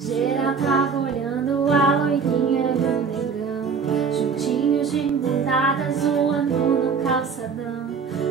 Geral tava olhando a loirinha e o negão, juntinhos de bundadas zoando no calçadão.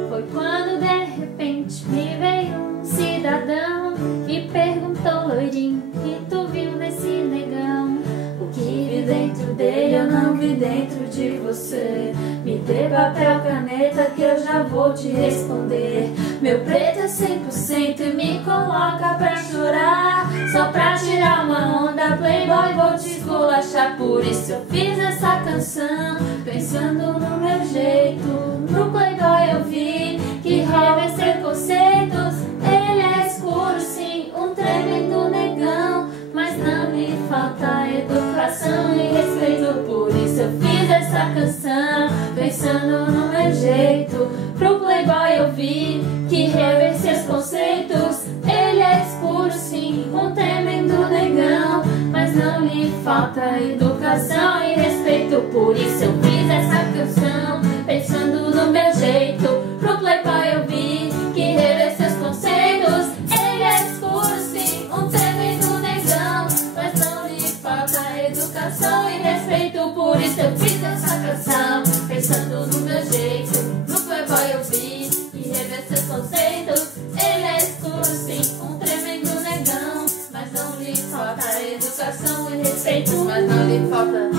Foi quando de repente me veio um cidadão e perguntou: loirinho, o que tu viu nesse negão? O que vi dentro dele eu não vi dentro de você. Me dê papel, caneta que eu já vou te responder. Meu preto é 100% e me coloca pra chorar. Só pra tirar uma onda, playboy, vou te esculachar. Por isso eu fiz essa canção, pensando no meu jeito. No playboy eu vi que rouba é preconceitos. Ele é escuro sim, um tremendo negão, mas não lhe falta educação e respeito. Por isso eu fiz essa canção, pensando no meu jeito. Pro playboy eu vi que rever seus conceitos. Ele é escuro sim, um tremendo negão, mas não lhe falta educação e respeito. Por isso eu fiz essa canção, pensando no meu jeito. Pro playboy eu vi que rever seus conceitos. Ele é escuro sim, um tremendo negão, mas não lhe falta educação e respeito. Por isso eu fiz essa canção, pensando no meu jeito. No playboy eu vi que rever seus conceitos. Ele é escuro sim, um tremendo negão, mas não lhe falta educação e respeito. Mas não lhe falta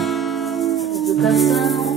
educação